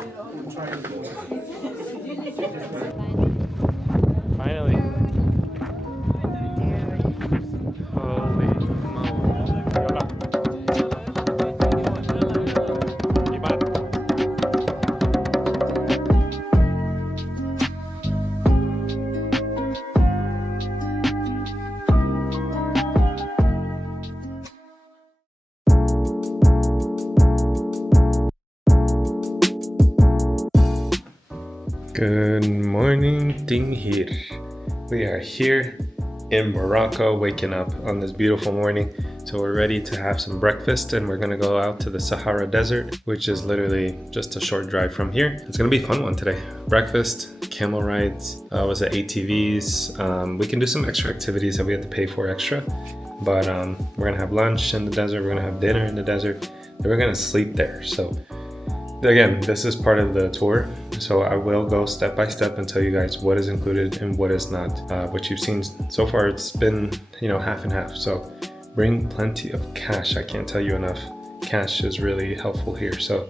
Finally. Holy moly. Hola. Imad. Good morning, Tinghir. We are here in Morocco, waking up on this beautiful morning. So we're ready to have some breakfast and we're gonna go out to the Sahara Desert, which is literally just a short drive from here. It's gonna be a fun one today. Breakfast, camel rides, was it ATVs? We can do some extra activities that we have to pay for extra. But we're gonna have lunch in the desert, we're gonna have dinner in the desert, and we're gonna sleep there. So again, this is part of the tour, so I will go step by step and tell you guys what is included and what is not. What you've seen so far, it's been, half and half. So bring plenty of cash. I can't tell you enough. Cash is really helpful here, so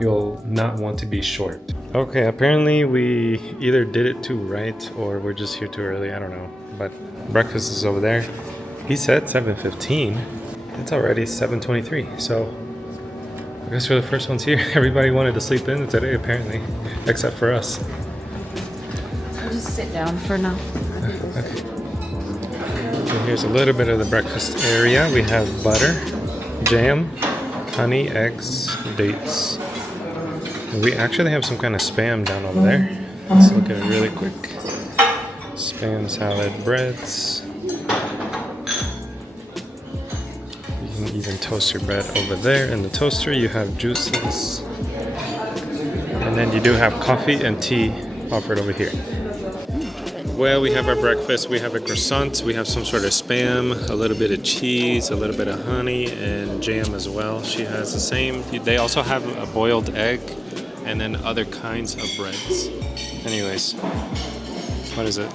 you'll not want to be short. Okay, apparently we either did it too right or we're just here too early. I don't know, but breakfast is over there. He said 7:15. It's already 7:23, so I guess we're the first ones here. Everybody wanted to sleep in today, apparently, except for us. I'll just sit down for now. Okay. So here's a little bit of the breakfast area. We have butter, jam, honey, eggs, dates. And we actually have some kind of spam down over there. Let's look at it really quick. Spam salad breads. You can even toast your bread over there. In the toaster you have juices. And then you do have coffee and tea offered over here. Well, we have our breakfast. We have a croissant. We have some sort of spam, a little bit of cheese, a little bit of honey, and jam as well. She has the same. They also have a boiled egg and then other kinds of breads. Anyways, what is it?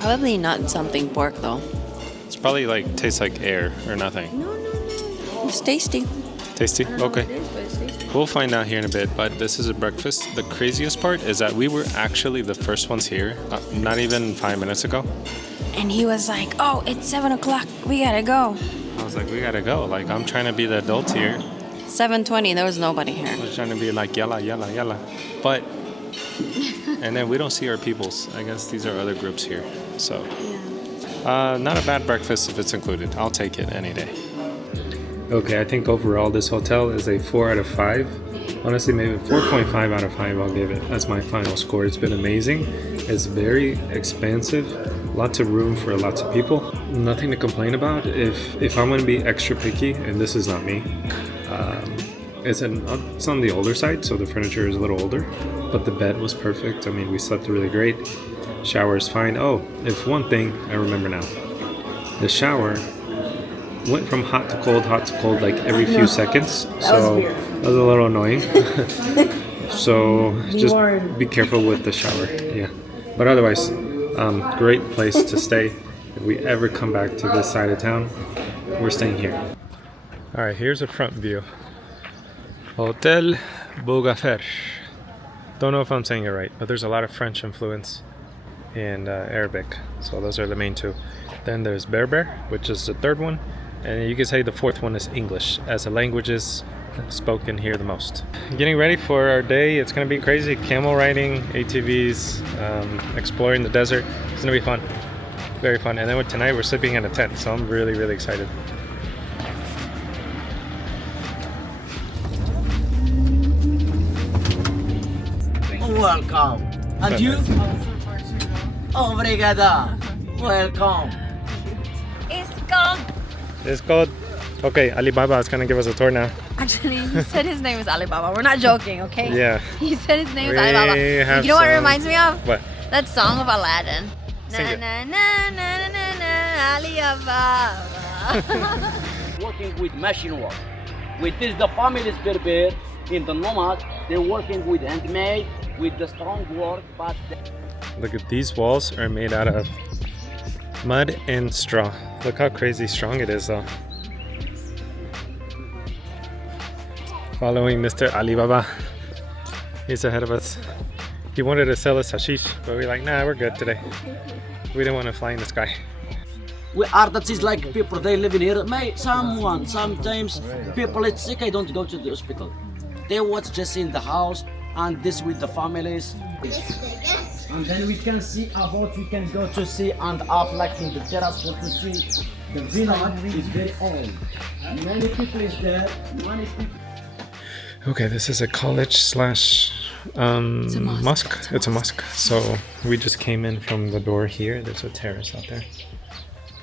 Probably not something pork though. It's probably tastes like air or nothing. No. It's tasty. Tasty? I don't know Okay. what it is, but it's tasty. We'll find out here in a bit, but this is a breakfast. The craziest part is that we were actually the first ones here, not even 5 minutes ago. And he was like, "Oh, it's 7 o'clock. We gotta go." I was like, we gotta go. I'm trying to be the adult here. 7:20. There was nobody here. I was trying to be like, yalla, yalla, yalla. But, and then we don't see our peoples. I guess these are other groups here. So, not a bad breakfast if it's included. I'll take it any day. Okay, I think overall this hotel is a 4 out of 5. Honestly, maybe 4.5 out of 5 I'll give it. That's my final score. It's been amazing. It's very expansive. Lots of room for lots of people. Nothing to complain about. If I'm going to be extra picky, and this is not me, it's on the older side, so the furniture is a little older, but the bed was perfect. I mean, we slept really great. Shower is fine. Oh, if one thing I remember now, the shower went from hot to cold like every few seconds. So that was a little annoying. So just be careful with the shower. Yeah, but otherwise, great place to stay. If we ever come back to this side of town, we're staying here. All right, here's a front view. Hotel Bougafer. Don't know if I'm saying it right, but there's a lot of French influence and Arabic. So those are the main two. Then there's Berber, which is the third one. And you can say the fourth one is English, as the languages spoken here the most. Getting ready for our day. It's going to be crazy. Camel riding, ATVs, exploring the desert. It's going to be fun. Very fun. And then tonight we're sleeping in a tent, so I'm really, really excited. Welcome. And you? Obrigada. Welcome. It's called... Okay, Alibaba is going to give us a tour now. Actually, he said his name is Alibaba. We're not joking, okay? Yeah. He said his name is Alibaba. You know what it reminds me of? What? That song of Aladdin. Sing it. Na na na na na na Alibaba. Working with machine work. With this, the families Berber in the nomad, they're working with handmade, with the strong work, but... Look at these walls are made out of mud and straw. Look how crazy strong it is though. Following Mr. Alibaba He's ahead of us. He wanted to sell us hashish, but we're like, nah, we're good today. We didn't want to fly in the sky. We are, that is like people, they live in here. Sometimes people it's sick, I don't go to the hospital. They watch just in the house, and this with the families. And then we can see about, we can go to see and up like in the terrace to see the village is very old. Many people is there, many people. Okay, this is a college slash mosque. It's a mosque. So we just came in from the door here. There's a terrace out there.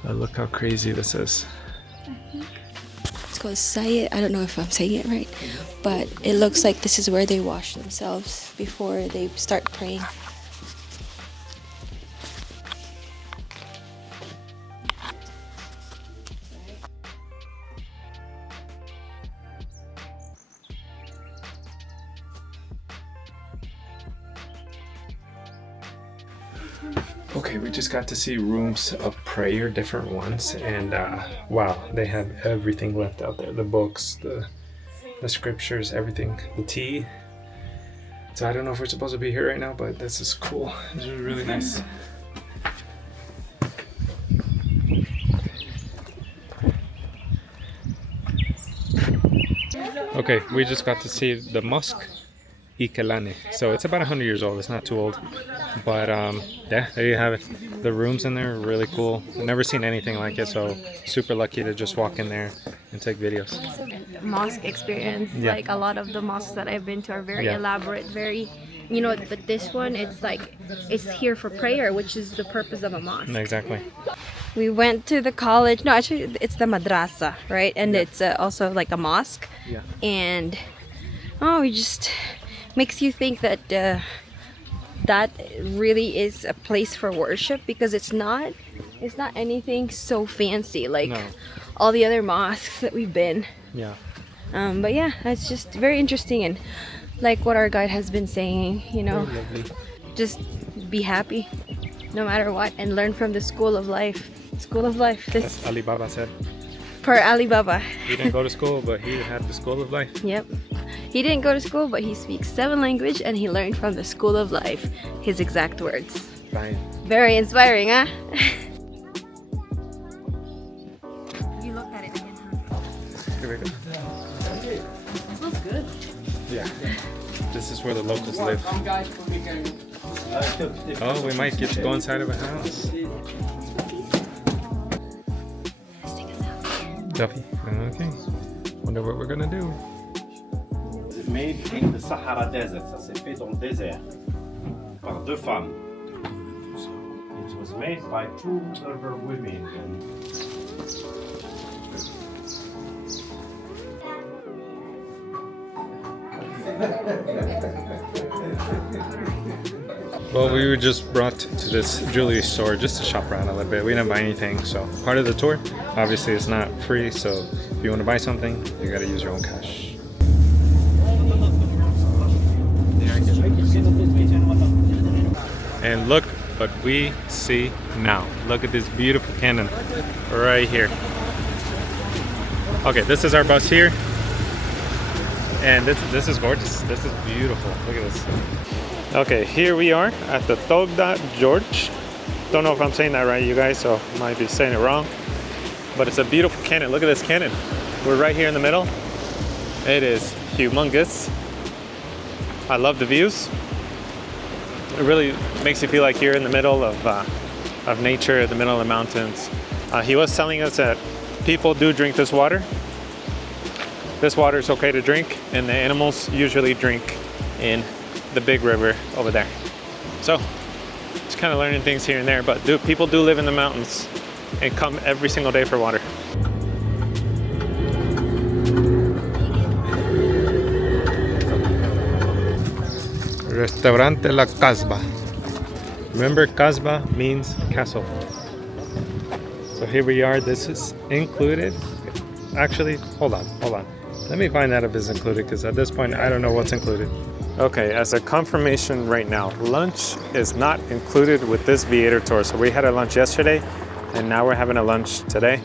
Look how crazy this is. It's called Sayed. I don't know if I'm saying it right, but it looks like this is where they wash themselves before they start praying. Okay, we just got to see rooms of prayer, different ones, and wow, they have everything left out there. The books, the scriptures, everything, the tea. So I don't know if we're supposed to be here right now, but this is cool. This is really nice. Okay, we just got to see the mosque Ikelane. So it's about 100 years old. It's not too old, but yeah, there you have it. The rooms in there are really cool. I've never seen anything like it, so super lucky to just walk in there and take videos. Mosque experience. Yeah. Like a lot of the mosques that I've been to are very Yeah. elaborate, very, you know, but this one, it's like, it's here for prayer, which is the purpose of a mosque. Exactly. We went to the college, no, actually it's the madrasa, right? And it's also like a mosque. Yeah. And it just makes you think that that really is a place for worship, because it's not anything so fancy like No. all the other mosques that we've been. Yeah. But yeah, it's just very interesting, and like what our guide has been saying, you know, Very lovely. just be happy no matter what and learn from the school of life. School of life. This That's Alibaba said. per Alibaba. He didn't go to school, but he had the school of life. Yep. He didn't go to school, but he speaks 7 languages and he learned from the school of life. His exact words. Fine. Very inspiring, huh? You look at it again, huh? Here we go. It smells good. Yeah. This is where the locals live. Oh, we might get to go inside of a house. Let's take us out. Duffy. Okay. Wonder what we're gonna do. Made in the Sahara Desert, ça s'est fait dans le désert par 2 femmes. It was made by 2 clever women. Well, we were just brought to this jewelry store just to shop around a little bit. We didn't buy anything, so part of the tour. Obviously, it's not free, so if you want to buy something, you gotta use your own cash. And look what we see now. Look at this beautiful cannon right here. Okay, this is our bus here. And this is gorgeous. This is beautiful. Look at this. Okay, here we are at the Togda George. Don't know if I'm saying that right, you guys, so I might be saying it wrong. But it's a beautiful cannon. Look at this cannon. We're right here in the middle. It is humongous. I love the views. It really makes you feel like you're in the middle of nature, the middle of the mountains. He was telling us that people do drink this water. This water is okay to drink, and the animals usually drink in the big river over there. So, just kind of learning things here and there, but people do live in the mountains and come every single day for water. Restaurante La Casbah. Remember, Casbah means castle. So here we are. This is included. Actually, hold on. Let me find out if it's included, because at this point, I don't know what's included. Okay, as a confirmation right now, lunch is not included with this Viator tour. So we had a lunch yesterday, and now we're having a lunch today.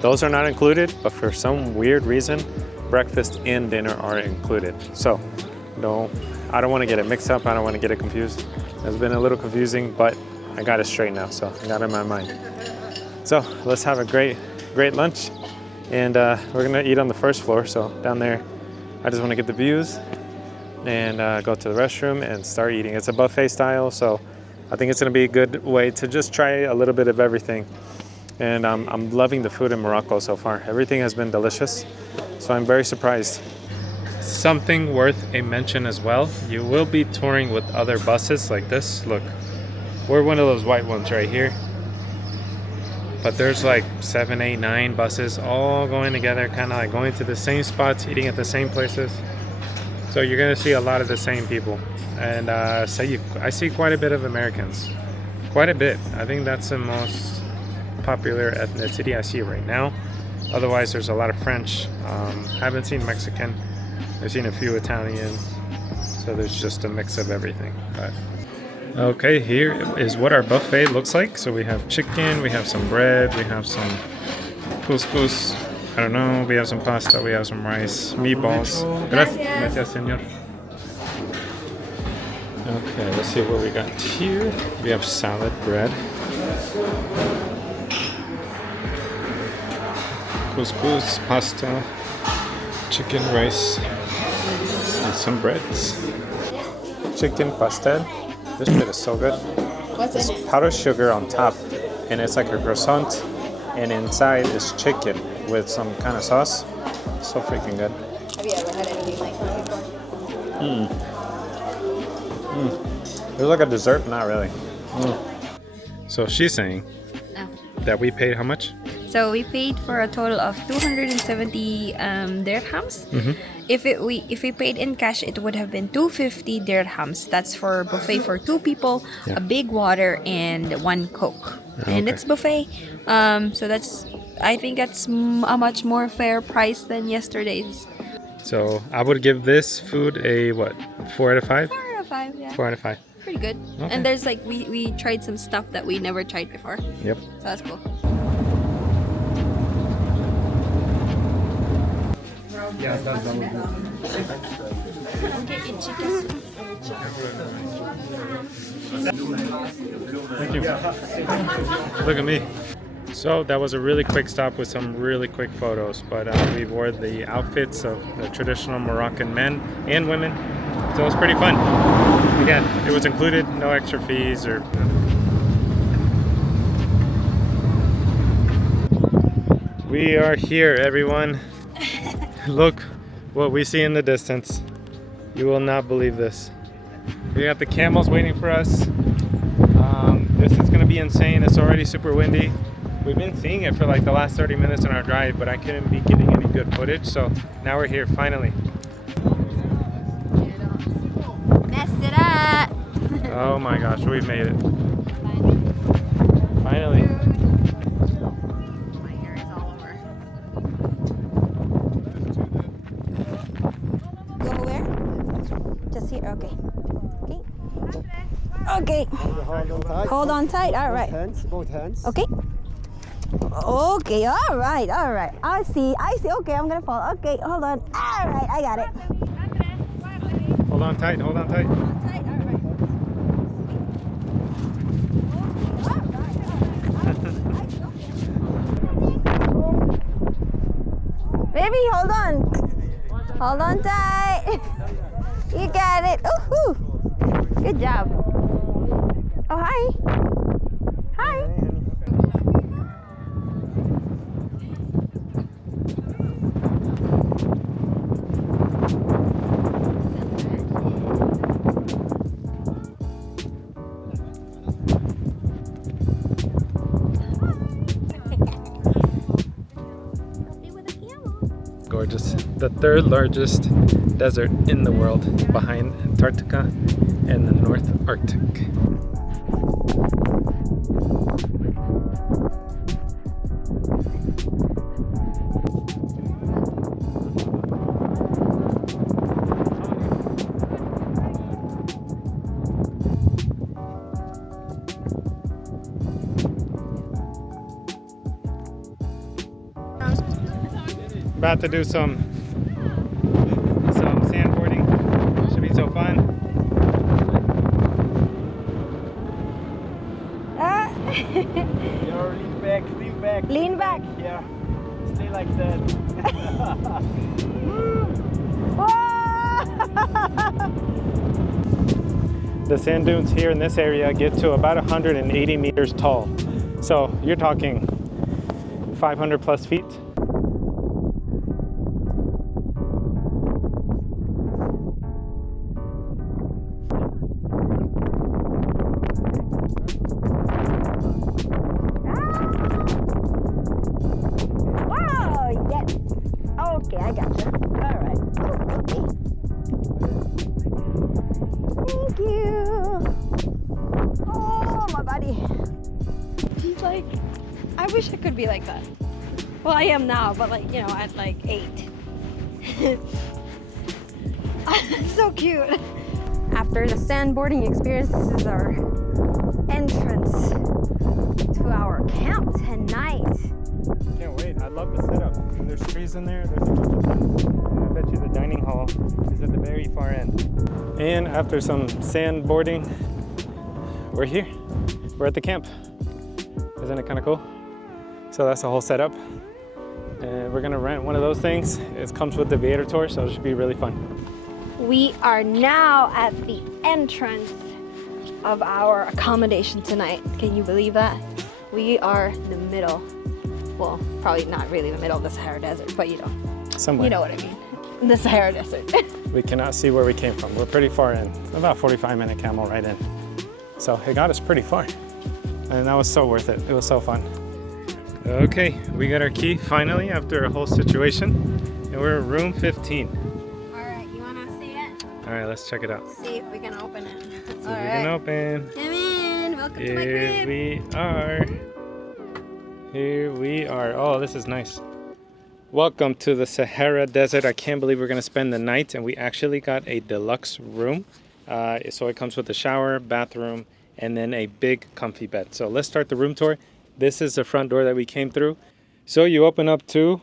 Those are not included, but for some weird reason, breakfast and dinner are included. So don't I don't want to get it mixed up. I don't want to get it confused. It's been a little confusing, but I got it straight now, so I got it in my mind. So let's have a great lunch. And we're gonna eat on the first floor. So down there, I just want to get the views and go to the restroom and start eating. It's a buffet style, so I think it's gonna be a good way to just try a little bit of everything. And I'm loving the food in Morocco so far. Everything has been delicious, so I'm very surprised. Something worth a mention as well, you will be touring with other buses like this. Look, we're one of those white ones right here. But there's like 7, 8, 9 buses all going together, kind of like going to the same spots, eating at the same places. So you're gonna see a lot of the same people. And I see quite a bit of Americans. Quite a bit. I think that's the most popular ethnicity I see right now. Otherwise, there's a lot of French. Haven't seen Mexican. I've seen a few Italians. So there's just a mix of everything. But okay, here is what our buffet looks like. So we have chicken, we have some bread, we have some couscous. I don't know, we have some pasta, we have some rice, meatballs. Gracias, señor. Okay, let's see what we got here. We have salad, bread, couscous, pasta, chicken, rice, and some breads. Chicken pastel. This shit is so good. What's It's in it? powdered sugar on top, and it's like a croissant, and inside is chicken with some kind of sauce. So freaking good. Have you ever had anything like that before? It's like a dessert, not really. So she's saying that we paid how much? So we paid for a total of 270 dirhams. If we paid in cash, it would have been 250 dirhams. That's for buffet for 2 people, a big water and 1 Coke. And it's buffet. So I think that's a much more fair price than yesterday's. So I would give this food a what? 4 out of 5? 4 out of 5, yeah. 4 out of 5. Pretty good. Okay. And there's like we tried some stuff that we never tried before. Yep. So that's cool. Thank you. Look at me. So that was a really quick stop with some really quick photos, but we wore the outfits of the traditional Moroccan men and women, so it was pretty fun. Again, it was included, no extra fees or. We are here, everyone. Look what we see in the distance. You will not believe this. We got the camels waiting for us. This is gonna be insane. It's already super windy. We've been seeing it for like the last 30 minutes on our drive, but I couldn't be getting any good footage. So now we're here finally. Messed it up. Oh my gosh, we've made it. Finally. My hair is all over. Go where? Just here. Okay. Okay. Hold on tight. All right. Both hands. Okay. Okay. All right. All right. I see. Okay, I'm gonna fall. Okay. Hold on. All right. I got it. Hold on tight. Hold on tight. Baby, hold on. Hold on tight. You got it. Ooh. Good job. Oh, hi. Hi. Gorgeous. The 3rd largest desert in the world, behind Antarctica and the North Arctic. About to do some sandboarding. Should be so fun. back. Lean back. Yeah. Stay like that. The sand dunes here in this area get to about 180 meters tall. So you're talking 500 plus feet. Whoa, yes. Okay, I got you. All right. Okay. Thank you. Oh, my body. She's like, I wish I could be like that. Well, I am now, but like, you know, at like 8. So cute. After the sandboarding experience, this is our entrance to our camp tonight. Can't wait. I love the setup. There's trees in there. There's a bunch of tents. And I bet you the dining hall is at the very far end. And after some sandboarding, we're here. We're at the camp. Isn't it kind of cool? So that's the whole setup. And we're gonna rent one of those things. It comes with the Viator tour, so it should be really fun. We are now at the entrance of our accommodation tonight. Can you believe that? We are in the middle. Well, probably not really the middle of the Sahara Desert, but you know. Somewhere. You know what I mean. The Sahara Desert. We cannot see where we came from. We're pretty far in. About 45-minute camel ride in. So it got us pretty far. And that was so worth it. It was so fun. Okay, we got our key finally after a whole situation. And we're in room 15. Alright, you wanna see it? Alright, let's check it out. See if we can open it. So we can open. Come in. Welcome to my Here crib. we are. Here we are. Oh, this is nice. Welcome to the Sahara Desert. I can't believe we're gonna spend the night, and we actually got a deluxe room. So it comes with a shower, bathroom, and then a big comfy bed. So let's start the room tour. This is the front door that we came through. So you open up to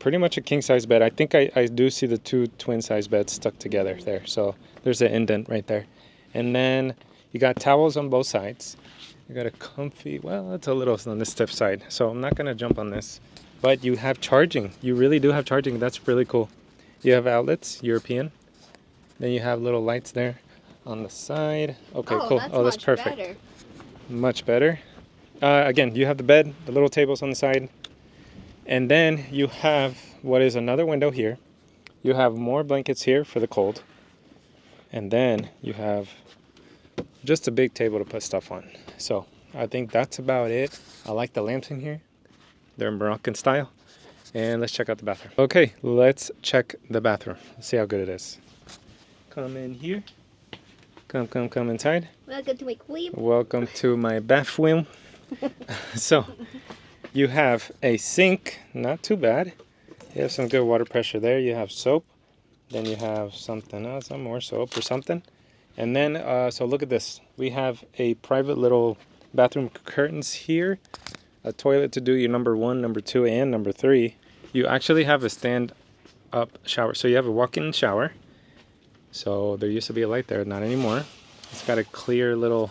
pretty much a king size bed. I think I do see the 2 twin size beds stuck together there. So there's an indent right there. And then you got towels on both sides. You got a comfy, well, it's a little on the stiff side. So I'm not gonna jump on this. But you have charging. You really do have charging. That's really cool. You have outlets, European. Then you have little lights there on the side. Okay, cool. That's perfect. Better. Much better. Again, you have the bed, the little tables on the side. And then you have what is another window here. You have more blankets here for the cold. And then you have just a big table to put stuff on. So I think that's about it. I like the lamps in here. They're Moroccan style. And let's check out the bathroom. Okay, let's check the bathroom. Let's see how good it is. Come in here. Come inside. Welcome to my crib. Welcome to my bathroom. So you have a sink, not too bad. You have some good water pressure there. You have soap. Then you have something else, some more soap or something. And then, so look at this. We have a private little bathroom curtains here. A toilet to do your number 1, number 2, and number 3. You actually have a stand-up shower. So you have a walk-in shower. So there used to be a light there, not anymore. It's got a clear little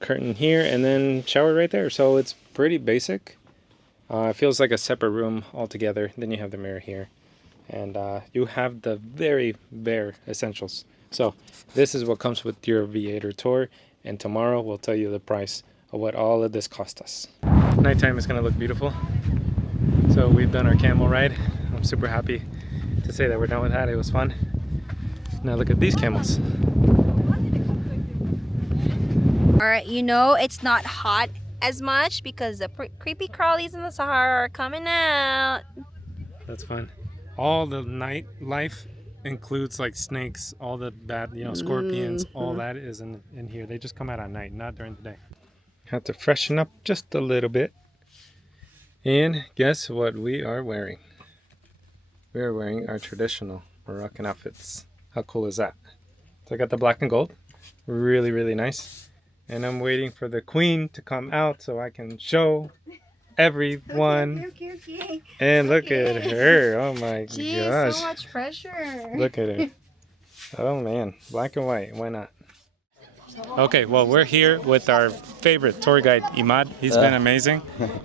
curtain here, and then shower right there. So it's pretty basic. It feels like a separate room altogether. Then you have the mirror here, and you have the very bare essentials. So this is what comes with your Viator tour, and tomorrow we'll tell you the price of what all of this cost us. Nighttime is gonna look beautiful. So we've done our camel ride. I'm super happy to say that we're done with that. It was fun. Now look at these camels. Alright, you know it's not hot as much because the creepy crawlies in the Sahara are coming out. That's fun. All the night life includes like snakes, all the bad, scorpions, all that is in here. They just come out at night, not during the day. Have to freshen up just a little bit. And guess what we are wearing? We are wearing our traditional Moroccan outfits. How cool is that? So I got the black and gold. Really, really nice. And I'm waiting for the queen to come out so I can show everyone. Okay. And look at her. Oh my Jeez, gosh. so much pressure. Look at her. Oh man. Black and white. Why not? Okay, well, we're here with our favorite tour guide, Imad. He's been amazing.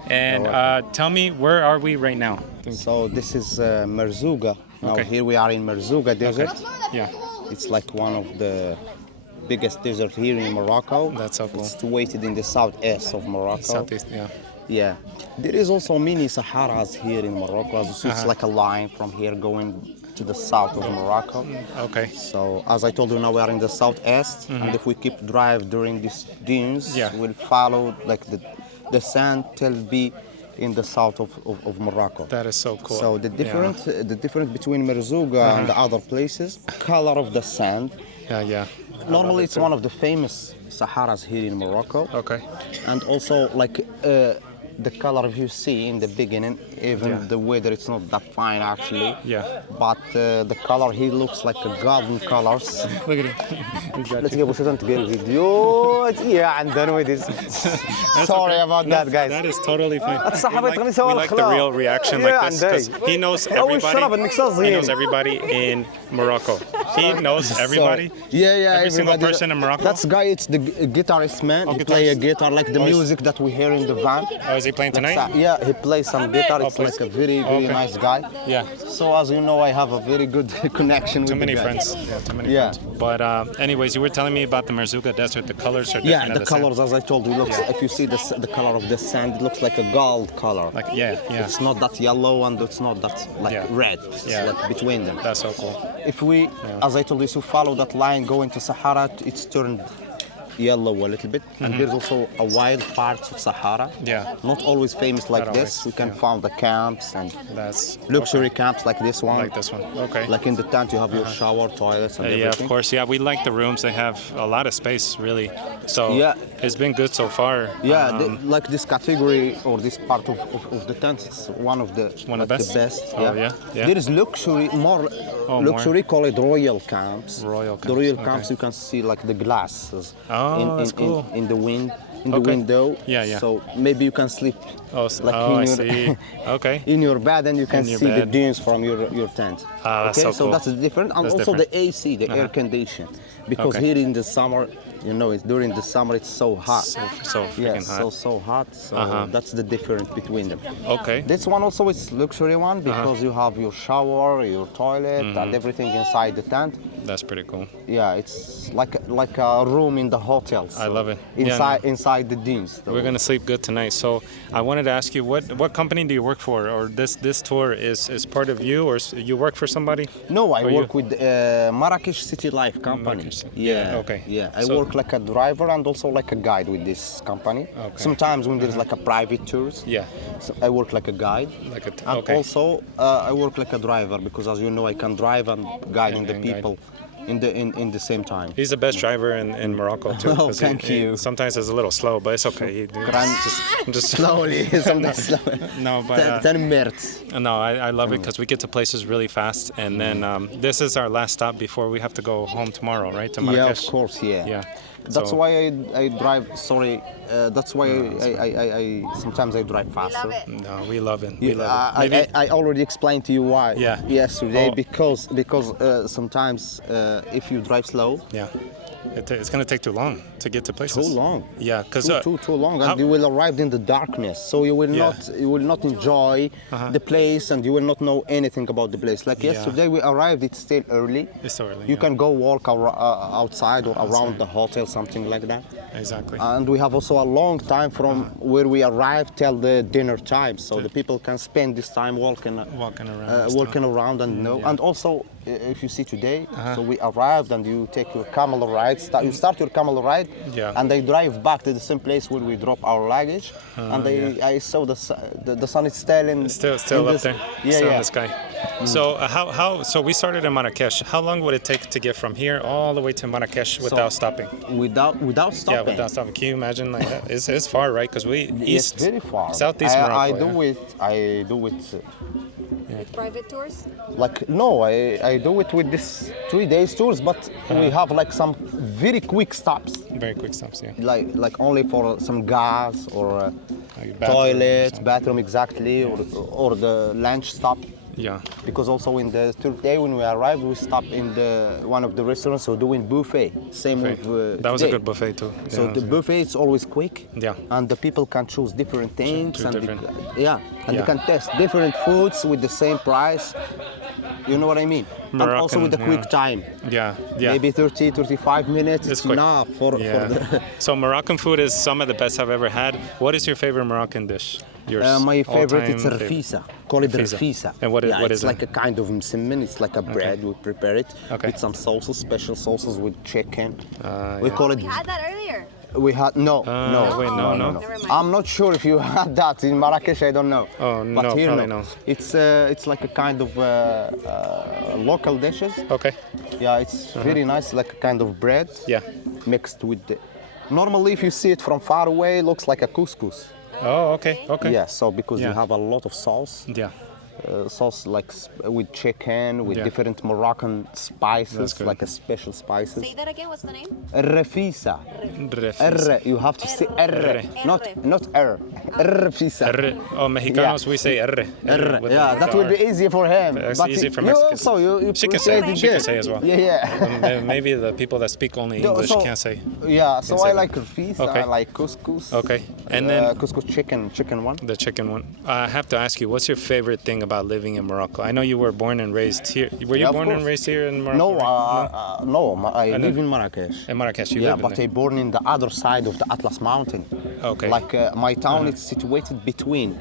And tell me, where are we right now? So this is Merzouga. Now Okay. here we are in Merzouga Desert. Yeah, It's like one of the biggest desert here in Morocco. that's so cool. It's situated in the southeast of Morocco. Southeast, yeah. Yeah. There is also mini Saharas here in Morocco. As you see, it's like a line from here going to the south of Morocco. Okay. So as I told you, now we are in the southeast, and if we keep drive during these dunes, Yeah. we'll follow like the sand till be in the south of Morocco. That is so cool. So the difference between Merzouga and the other places, color of the sand. Yeah. Normally, it's one of the famous Saharas here in Morocco. Okay. And also, like the color you see in the beginning, even the weather, it's not that fine actually. Yeah. But the color here looks like a golden colors. Look at him. Let's go to the video. Yeah, I'm done with this. Sorry about that, guys. That is totally fine. الصحة We like the الخلاق. real reaction Yeah, like this عندي. because he knows أول شرب everybody. النكسة He صغير. knows everybody in Morocco. He knows everybody. Yeah, Every single everybody. person in Morocco. That's guy. It's the guitarist man. He play a guitar like the music that we hear in the van. Oh, is he playing tonight? Yeah, he plays some guitar. It's plays- like a very nice guy. Yeah. So as you know, I have a very good connection with Too many the guy. friends. Yeah, too many Yeah. friends. But anyways, you were telling me about the Merzouga Desert. The colors are different. Yeah, of the sand. colors, as I told you, looks. If you see the color of the sand, it looks like a gold color. Like yeah. It's not that yellow and it's not that like Yeah. red. It's Yeah. like between them. That's so cool. If we, as I told you, to follow that line going to Sahara, it's turned yellow a little bit. And there's also a wild part of Sahara. Yeah. Not always famous like Not this. always, We can yeah. find the camps and That's luxury camps like this one. like this one. Okay. Like in the tent, you have your shower, toilets, and Yeah, everything. of course. Yeah, we like the rooms. They have a lot of space, really. So Yeah. it's been good so far. Yeah, like this category or this part of the tent, it's one of the One of like the best? Oh, yeah? Yeah. There is luxury, more more. luxury, call it royal camps. Royal The camps, royal okay. camps, you can see like the glasses that's cool. in the wind, in the Okay. window. Yeah. So maybe you can sleep like I in see. Okay. in your bed, and you can In your see the bed. dunes from your tent. That's so cool. That's different, and That's also different. the AC, the air condition, because Okay. here in the summer, you know, it's during the summer it's so hot. So freaking Yeah, hot. so hot. So that's the difference between them. Okay. This one also is luxury one because you have your shower, your toilet, and everything inside the tent. That's pretty cool. Yeah, it's like a room in the hotels. I love it. Yeah, Inside the dunes. We're gonna sleep good tonight. So I wanted to ask you, what company do you work for, or this tour is part of you, or you work for somebody? No, I Or work you- with Marrakesh City Life company. Marrakesh City. Yeah. Okay. Yeah, I So- work like a driver and also like a guide with this company. Okay. Sometimes when there's like a private tours, Yeah. so I work like a guide. Like a And okay. also I work like a driver because as you know I can drive and guiding the And guide. people in the same time. He's the best driver in Morocco too. Oh, 'cause thank you. Sometimes it's a little slow, but it's okay. Just Slowly, sometimes slowly. No, but 10 minutes. no, I love it because we get to places really fast, and then this is our last stop before we have to go home tomorrow, right? To Yeah, Marrakesh. of course, yeah. Yeah. That's So- why I drive. Sorry, that's why I sometimes I drive faster. No, we love it. We love it. I, Maybe I already explained to you why. Yeah. Yesterday Oh. because sometimes if you drive slow, yeah, it's gonna take too long to get to places. too long. Yeah, because Too long, and you will arrive in the darkness. So you will Yeah. not enjoy the place, and you will not know anything about the place. Like Yeah. yesterday, we arrived. It's still early. It's so early, You yeah. can go walk outside or around the hotel, something like that. exactly. And we have also a long time from where we arrived till the dinner time, so the people can spend this time walking around and know. And also, if you see today, so we arrived and you take your camel ride. You start your camel ride, Yeah. and they drive back to the same place where we drop our luggage. And I saw the sun is still in Still in up this- there. Yeah, Still in yeah. the sky. So so we started in Marrakesh. How long would it take to get from here all the way to Marrakesh without stopping? Without stopping. Yeah, without stopping. Can you imagine like that? It's far, right? Because we east, It's very far. southeast Morocco. I do yeah. it. Private tours? Like no, I do it with this 3 days tours, but we have like some very quick stops, Very quick stops, yeah. like only for some gas or Like bathroom or toilet, something. bathroom exactly, or the lunch stop. Yeah. Because also in the third day when we arrived, we stopped in one of the restaurants, so doing buffet. Same Buffet. with That was a today. good buffet too. So Yeah, the buffet is always quick. Yeah. And the people can choose different things. Choose And different. and Yeah. they can test different foods with the same price. You know what I mean? And also Moroccan, with the quick yeah. time. Yeah. Yeah. Maybe 30, 35 minutes. It's It's quick. enough for the... So Moroccan food is some of the best I've ever had. What is your favorite Moroccan dish? Yours My favorite is all-time favorite? rafisa. Call it Rafisa. rafisa. And what yeah, is it's it? like a kind of msimmin. It's like a bread. We prepare it Okay. with some sauces, special sauces with chicken. We yeah. call it. We had that earlier. We had no. Wait, no. Never mind. I'm not sure if you had that in Marrakesh. I don't know. Oh, but no, here, probably no. no. It's like a kind of local dishes. Okay. Yeah, it's very nice, like a kind of bread. Yeah. Mixed with the. Normally, if you see it from far away, it looks like a couscous. Oh, okay. Okay. Yeah, so because you Yeah. have a lot of sauce. Yeah. Sauce like with chicken, with Yeah. different Moroccan That's spices, good. like a special spices. Say that again. What's the name? Rafisa. Rafisa. R. You have to say R. R. Not R. Rafisa. Oh, Mexicanos, Yeah. we say R. R. with Yeah, the that will R. be easy for him. That's but easy for you Mexicans. also you She can say. pronunciate it She can good. say as well. Yeah. Maybe the people that speak only No, English so- can't say. Yeah, so Can say I that. like rafisa. Okay. I like couscous. Okay. And then couscous chicken one. the chicken one. I have to ask you, what's your favorite thing about living in Morocco? I know you were born and raised here. Were you Yeah, of born and course. raised here in Morocco? No, right? no, I then- live in Marrakesh. In Marrakesh, you Yeah, live in but there. I born in the other side of the Atlas Mountain. Okay. Like my town is situated between,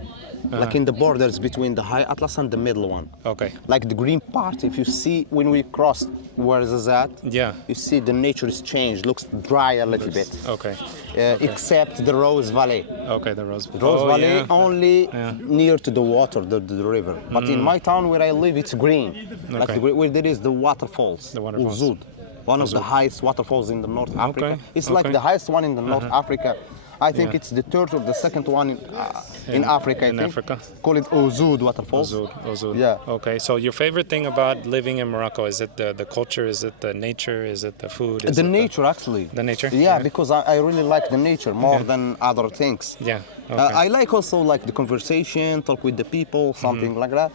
like in the borders between the High Atlas and the middle one. Okay. Like the green part, if you see when we cross, where is that? Yeah. You see the nature is changed, looks dry a little bit. Okay. Except the Rose Valley. Okay, the Rose. Rose Oh, Valley yeah. only Yeah. near to the water, the river. But in my town where I live, it's green. Like Okay. where there is the waterfalls. The waterfalls. Uzud, one of the highest waterfalls in the North Africa. It's like okay. the highest one in the North Africa. I think Yeah. it's the third or the second one in Africa. I in think. Africa? Call it Uzud waterfalls. Ozud. Yeah. Okay, so your favorite thing about living in Morocco, is it the culture, is it the nature, is it the food? Is The it nature, actually. The nature? Yeah, because I really like the nature more than other things. Yeah, okay. I like also like the conversation, talk with the people, something Mm-hmm. like that.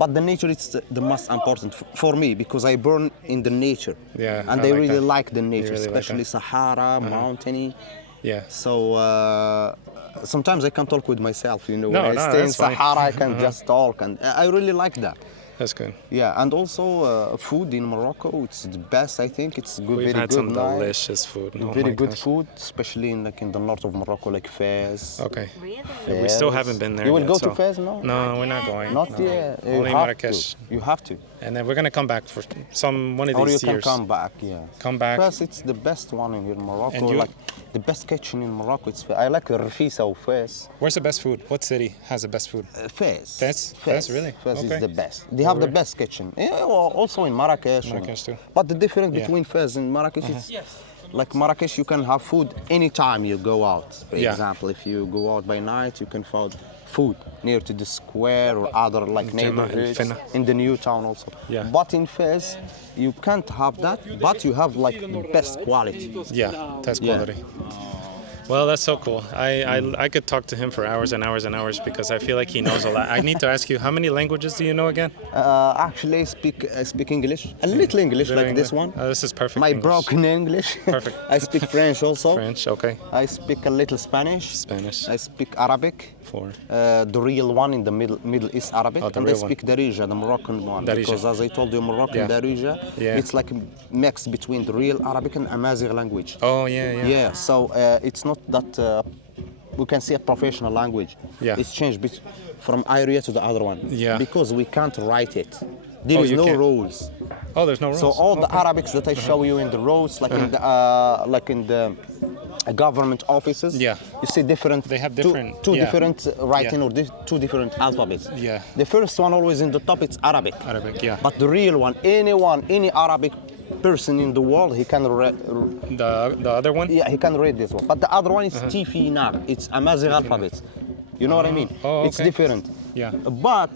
But the nature is the most important for me because I born in the nature. Yeah, and I I like really that. like the nature, really like especially that. Sahara, mountainy. Yeah. So sometimes I can talk with myself. You know, No, when no, I stay in that's fine. Sahara, I can just talk, and I really like that. That's good. Yeah, and also food in Morocco, it's the best. I think it's good. We've very had good. some nice. delicious food. Oh Very my good gosh. food, especially in in the north of Morocco, like Fez. Okay. Really? We still Fez. haven't been there You will yet, go to so- Fez, no? No, we're not going. Not no. yet. You Only have Marrakesh. to. You have to. And then we're gonna come back for one of Or you these can years. come back, yeah. Come back. Fez, it's the best one in here in Morocco. And you- Like the best kitchen in Morocco. I like the Rafisa of Fez. Where's the best food? What city has the best food? Fez. Fez? Fez, really? Fez Okay. is the best. They have the Really? best kitchen. Yeah, well, also in Marrakesh. Marrakesh too. But the difference Yeah. between Fez and Marrakesh is like Marrakesh, you can have food anytime you go out. For Yeah. example, if you go out by night, you can find food near to the square or other like Jemma, neighborhoods Fena. in the new town also. Yeah. But in Fez, you can't have that, but you have like the best quality. Yeah, that's Yeah. quality. Well, that's so cool. I could talk to him for hours and hours and hours because I feel like he knows a lot. I need to ask you, how many languages do you know again? Actually, I speak English, a little English, Little like this English? one. This is perfect. My English. broken English. Perfect. I speak French also. French, okay. I speak a little Spanish. Spanish. I speak Arabic. Four. The real one in the Middle East Arabic. Oh, the and I real one. speak Darija, the Moroccan one. Darija. Because as I told you, Moroccan Yeah. Darija, Yeah. it's like a mix between the real Arabic and amazigh language. Oh, yeah, yeah. Yeah, so it's not that we can say a professional language. Yeah. It's changed from area to the other one. Yeah. Because we can't write it. There Oh, is you no can't. rules. Oh, there's no rules. So all the Okay. Arabics that I show you in the roads, like in the government offices, Yeah. you see different. They have two- different- two yeah. different writing Yeah. or two different alphabets. Yeah. The first one always in the top it's Arabic. Arabic, yeah. But the real one, any Arabic person in the world, he can read. The other one? Yeah, he can read this one. But the other one is Tifinar. It's Amazigh alphabet. You know what I mean? Oh, It's okay. different. Yeah. But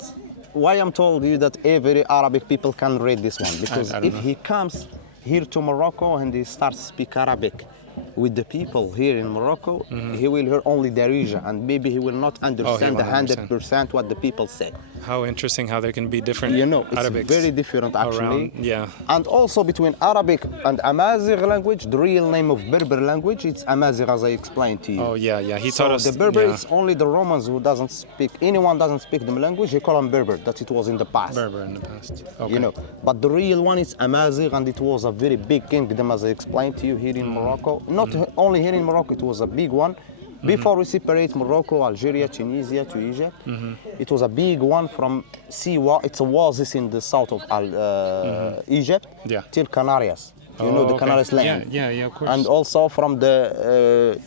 why I'm told you that every Arabic people can read this one? Because I don't if know. he comes here to Morocco and he starts to speak Arabic, with the people here in Morocco, he will hear only Darija, and maybe he will not understand won't 100% what the people say. How interesting how there can be different You know, it's Arabics very different actually. around. Yeah. And also between Arabic and Amazigh language, the real name of Berber language, it's Amazigh, as I explained to you. Oh yeah, yeah. He So taught us. the Berber yeah. is only the Romans who doesn't speak. Anyone doesn't speak the language, they call them Berber. That it was in the past. Berber in the past. Okay. You know, but the real one is Amazigh, and it was a very big kingdom, as I explained to you, here in Morocco. Not only here in Morocco, it was a big one. Before we separate Morocco, Algeria, Tunisia to Egypt, it was a big one from it's a oasis in the south of Egypt Yeah. till Canarias. You know the okay. Canarias land. Yeah, of course. And also from the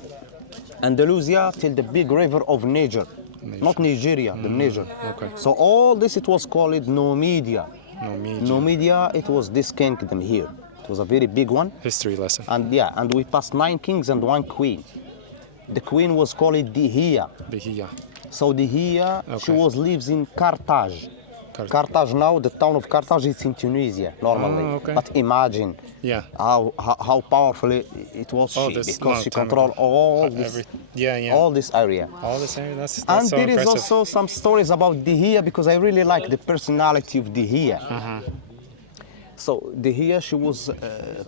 Andalusia till the big river of Niger. Not Nigeria, the Niger. Okay. So all this, it was called Numidia. No media. Numidia, it was this kingdom here. It was a very big one. History lesson. And yeah, and we passed 9 kings and 1 queen. The queen was called Dihia. The Hiya. So Dihia, she Okay. lives in Carthage. Carthage. Carthage now, the town of Carthage is in Tunisia normally. Oh, okay. But imagine Yeah. how powerful it was Oh, she, this because long she time controlled ago. all this, Yeah. all this area. All this area. That's And so there is impressive. also some stories about Dihia because I really like the personality of Dihia. So Dihia, she was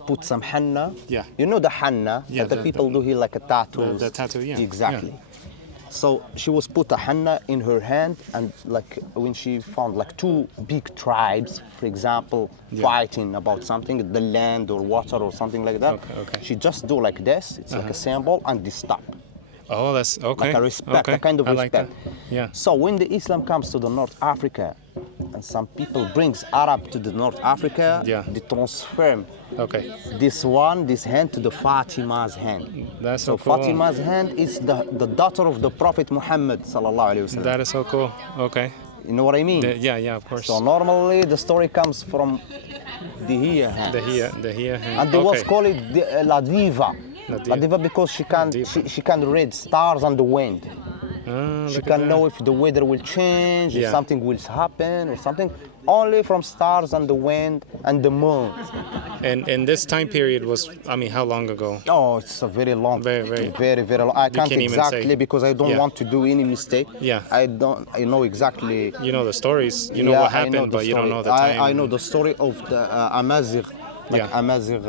put some henna. Yeah. You know the henna Yeah, that the the- people do here like a tattoo. the tattoo, yeah. Exactly. So she was put a henna in her hand, and like when she found like 2 big tribes, for example, fighting about something, the land or water or something like that, Okay. she just do like this. It's like a symbol, and they stop. Oh, that's okay. Like a respect, okay. a kind of I like respect. that. Yeah. So when the Islam comes to the North Africa, and some people brings Arab to the North Africa, Yeah. they transform Okay. this hand to the Fatima's hand. That's So so cool. Fatima's hand is the daughter of the Prophet Muhammad sallallahu alaihi wasallam. That is so cool. Okay. You know what I mean? Yeah, of course. So normally the story comes from the Hiya hand. The Hiya hand. And they was called La Diva. La La Diva. Diva because she can read stars and the wind. She Look at can that. know if the weather will change, if Yeah. something will happen or something, only from stars and the wind and the moon. And this time period was, I mean, how long ago? Oh, it's a very long, Very. very long. I can't can't even exactly say. because I don't Yeah. want to do any mistake. Yeah. I know exactly. You know the stories. You know Yeah, what I know happened, the but you don't story. know the time. I know the story of the Amazigh, like Yeah. Amazigh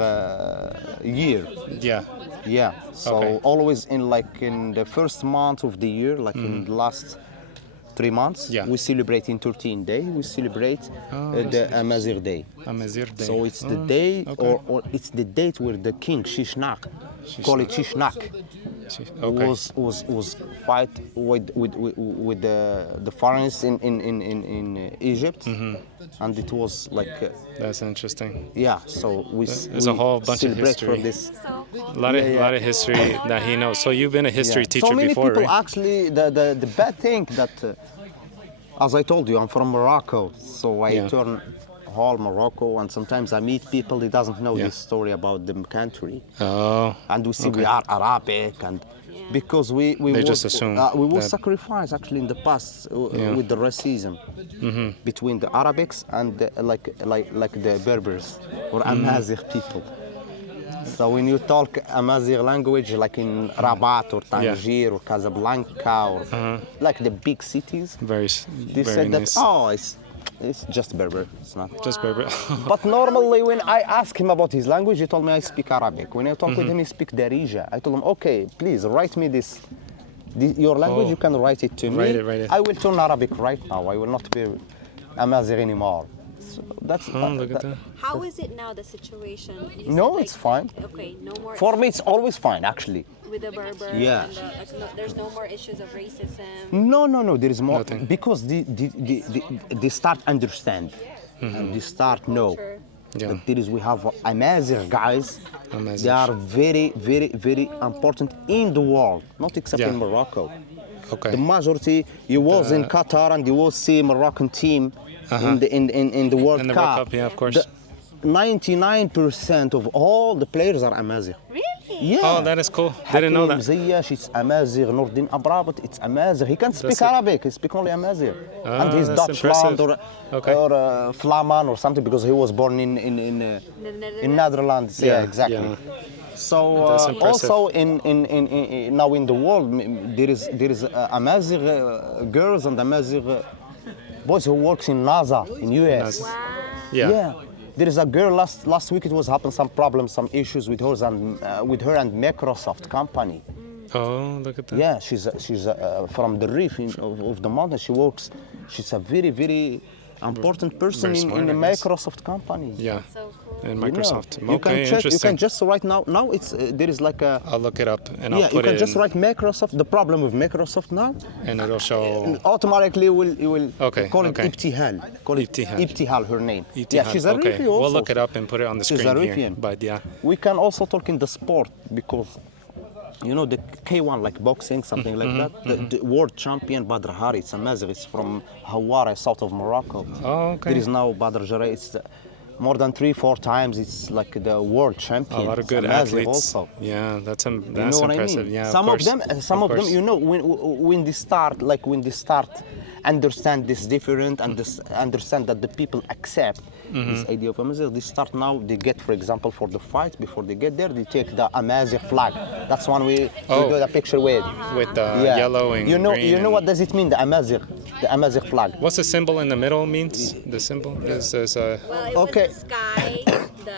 year. Yeah. Yeah. So Okay. always in the first month of the year, like in the last 3 months, Yeah. we celebrate in 13 days. We celebrate the Amazigh Day. Amazigh Day. So it's the day, okay. or it's the date where the king Shishnak, call it Shishnak, Okay. was fight with the foreigners in Egypt, and it was like That's interesting. yeah. So There's a whole bunch of celebrate for history. this. A lot of history that he knows. So you've been a history Yeah. teacher so many before, people right? actually the bad thing that as I told you, I'm from Morocco, so I Yeah. turn whole Morocco, and sometimes I meet people that doesn't know Yeah. this story about the country, Oh. and we see we Okay. are Arabic, and because we They was, just assume we was that- sacrificed actually in the past Yeah. with the racism between the Arabics and like the Berbers or Amazigh people. So when you talk Amazigh language, like in Rabat or Tangier or Casablanca or like the big cities, they Very said nice. that it's just Berber. It's not. Just Berber. But normally when I ask him about his language, he told me I speak Arabic. When I talk with him, he speak Darija. I told him, okay, please write me your language. Oh. You can write it to me. Write it. I will turn Arabic right now. I will not be Amazigh anymore. So that's. Look at that. How is it now, the situation? You No, said, it's fine. Okay, no more For me, it's always fine, actually. with the Berber. Yeah. And there's no more issues of racism. No. There is more Nothing. because they start understand and they start know. Yeah. That there is we have Amazigh guys. Amazigh. They are very important in the world, not except Yeah. in Morocco. Okay. The majority, you was in Qatar and you will see Moroccan team in the World In the Cup. World Cup, yeah, of course. 99% of all the players are Amazigh. Really? Yeah. Oh, that is cool. Didn't know that. Ziyech, it's Amazigh. Nordin Abrabat, it's Amazigh. He can speak That's it. Arabic. He speaks only Amazigh. Ah, And he's that's Dutchland impressive. or Flaman or something because he was born in The Netherlands? Netherlands. Yeah, exactly. Yeah. So That's impressive. also in now in the world there is amazigh girls and amazigh boys who works in NASA in US. Yeah. Yeah. There is a girl last week. It was happened some problems, some issues with her and Microsoft company. Oh, look at that. Yeah, she's from the reef of the mountain. She works. She's a very important person Very smart, in the I guess. Microsoft company. Yeah. So cool. And You know, Microsoft. you Okay, can check. You interesting. can just right now. Now it's there is like a. I'll look it up and Yeah, I'll you put can it just in, write Microsoft. The problem with Microsoft now, and it'll show. automatically it will Okay, call okay. it Ibtihal. Call it Ibtihal. Ibtihal, her name. Yeah, Ibtihal. she's a Okay, Rifi also. we'll look it up and put it on the She's screen a here. Rifian. But yeah. We can also talk in the sport because, you know, the K1 like boxing, something like that. The world champion Badr Hari, it's amazing. It's from Hawara, south of Morocco. Oh, okay. There is now Badr Jare. It's more than 3-4 times. It's like the world champion. A lot of It's good amazing athletes. Also. Yeah, that's You know what impressive. I mean? Yeah, some of of course. them, Of course. you know, when they start understand this different and understand that the people accept this idea of amazigh, they start now. They get, for example, for the fight before they get there, they take the amazigh flag. That's one we do the picture with. With the yellow and green. You know and- what does it mean? The amazigh flag. What's the symbol in the middle means? The symbol is Well, it Okay. was the sky.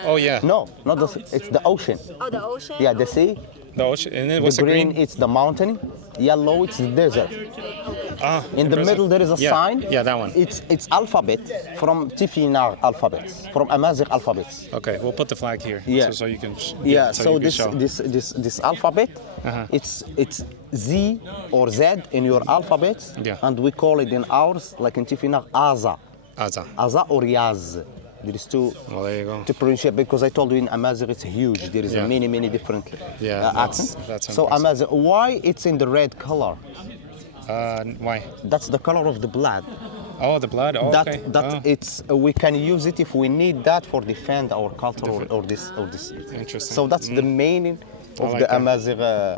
Oh yeah. No, not the. It's the ocean. Oh, the ocean. Yeah, the sea. The ocean. And then The what's the green, green? it's the mountain. Yellow, it's the desert. Ah, In the impressive. middle there is a Yeah, sign. Yeah, that one. It's alphabet from Tifinar alphabets, from Amazigh alphabets. Okay, we'll put the flag here. Yeah. So you can. Yeah, so so you can this show. this alphabet, Uh-huh. it's Z or Z in your alphabet, Yeah. and we call it in ours, like in Tifinar, Aza. Aza. Aza or Yaz. There is two Well, there you go. differentiate because I told you in Amazigh it's huge. There is Yeah. many different Yeah, that's- accents. that's So impressive. Amazigh, why it's in the red color? Why? That's the color of the blood. Oh, the blood. Oh, okay. That Oh, it's we can use it if we need that for defend our culture or this. Interesting. So that's the meaning I of like the that. Amazigh.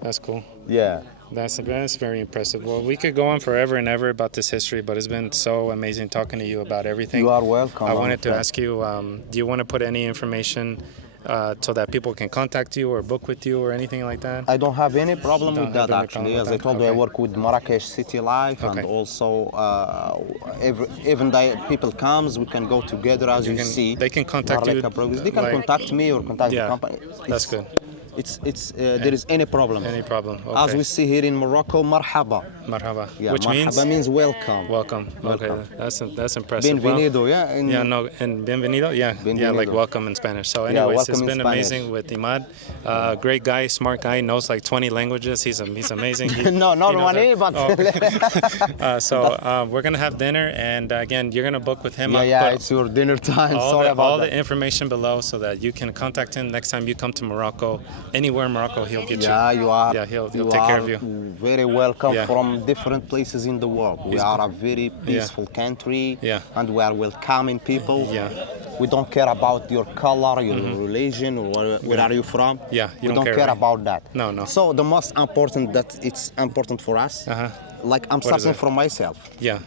that's cool. Yeah. That's very impressive. Well, we could go on forever and ever about this history, but it's been so amazing talking to you about everything. You are welcome. I wanted to Okay. ask you, do you want to put any information so that people can contact you or book with you or anything like that? I don't have any problem Don't with have that any actually. problem As with I that? told you, I Okay. work with Marrakesh City Life and Okay. also even the people comes, we can go together as you can- see. they can contact you, They can like- contact me or contact Yeah, the company. that's good. It's there is any problem. Any problem? As Okay. we see here in Morocco, marhaba. Marhaba. Yeah, Which marhaba means welcome. welcome. Welcome. Okay, that's impressive. Bienvenido, yeah. Yeah, no, and bienvenido, yeah, yeah, like Bienvenido. welcome in Spanish. So, Yeah, anyways, welcome it's in been Spanish. amazing with Imad. Great guy, smart guy, knows like 20 languages. He's amazing. No, not he knows one, that- but we're gonna have dinner, and again, you're gonna book with him. yeah, I'll yeah, put it's your dinner time. all Sorry the, about all that. the information below so that you can contact him next time you come to Morocco. Anywhere in Morocco, he'll get Yeah, you. you are. Yeah, he'll you take care are of you. Very welcome Yeah. from different places in the world. We are a very peaceful country, Yeah. and we are welcoming people. Yeah. We don't care about your color, your religion, or where are you from. Yeah, you we don't care, care right? about that. No, no. So the most important that it's important for us, like I'm What is starting it? from myself, Yeah,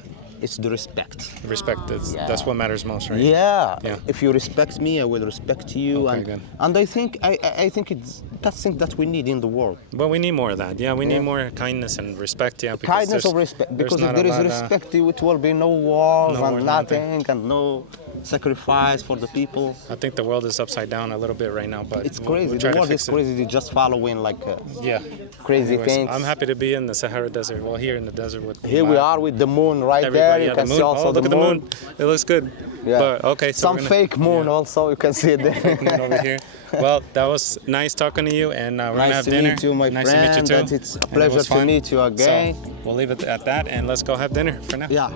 it's the respect. respect. That's what matters most, right? Yeah. Yeah. If you respect me, I will respect you. Okay, and good. and I think it's that's thing that we need in the world. But we need more of that. Yeah, we need more kindness and respect. Yeah, because Kindness there's- or respect, there's because if not there a is lot, respect, it will be no wars no and wars, nothing and no sacrifice for the people. I think the world is upside down a little bit right now, but It's we'll crazy. try The to world fix is it. crazy. They just following like Yeah. crazy Anyways, things. I'm happy to be in the Sahara Desert. Well, here in the desert with Here we Imad. are with the moon right Everybody, there. You yeah, can the see moon. also Oh, look at the moon. It looks good. Yeah. But, okay, so Some we're gonna- fake moon also. You can see it there. moon over here. Well, that was nice talking to you, and we're gonna Nice have to dinner. meet you, my nice friend. to meet you too. It's a And it pleasure was to fun. meet you again. So we'll leave it at that, and let's go have dinner for now. Yeah. All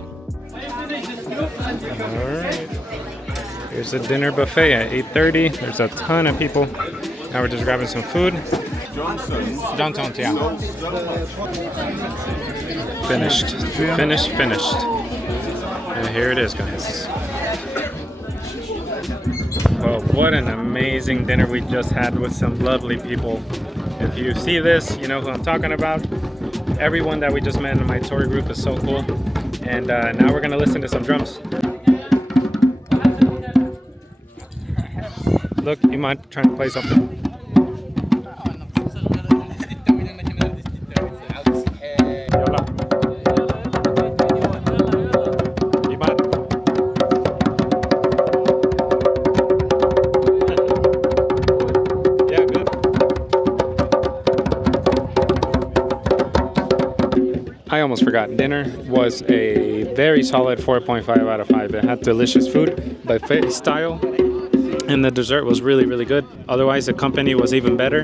right. Here's the dinner buffet at 8:30. There's a ton of people. Now we're just grabbing some food. Johnson's, yeah. Finished. Finished. And here it is, guys. Well, what an amazing dinner we just had with some lovely people. If you see this, you know who I'm talking about. Everyone that we just met in my tour group is so cool. And now we're gonna listen to some drums. Look, you might try to play something. I almost forgot. Dinner was a very solid 4.5 out of 5. It had delicious food, buffet style, and the dessert was really, really good. Otherwise, the company was even better.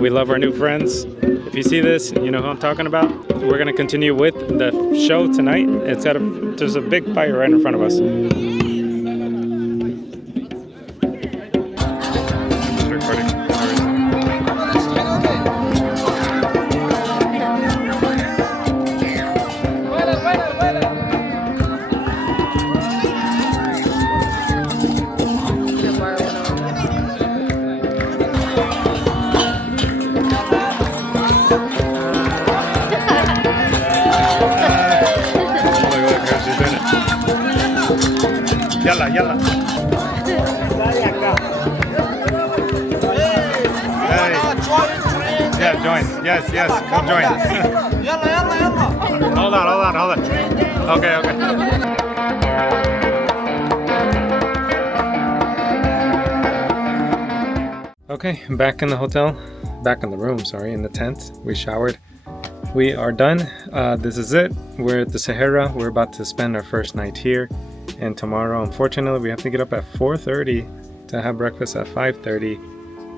We love our new friends. If you see this, you know who I'm talking about. We're gonna continue with the show tonight. There's a big fire right in front of us. Yalla, yalla. Hey. Yeah, join. Yes, yes, come join. Hold on. Okay. Okay, back in the hotel. Back in the room, sorry, in the tent. We showered. We are done. This is it. We're at the Sahara. We're about to spend our first night here. And tomorrow, unfortunately, we have to get up at 4:30 to have breakfast at 5:30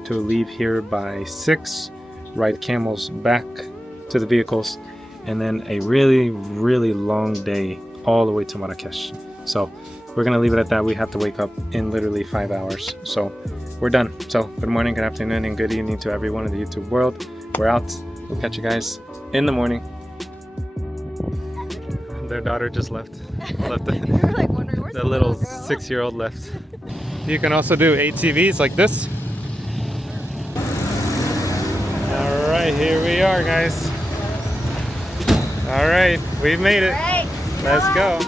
to leave here by 6, ride camels back to the vehicles, and then a really, really long day all the way to Marrakesh. So we're going to leave it at that. We have to wake up in literally 5 hours. So we're done. So good morning, good afternoon, and good evening to everyone in the YouTube world. We're out. We'll catch you guys in the morning. Their daughter just left. The little 6-year-old left. You can also do ATVs like this. All right, here we are, guys. All right, we've made it. Let's go.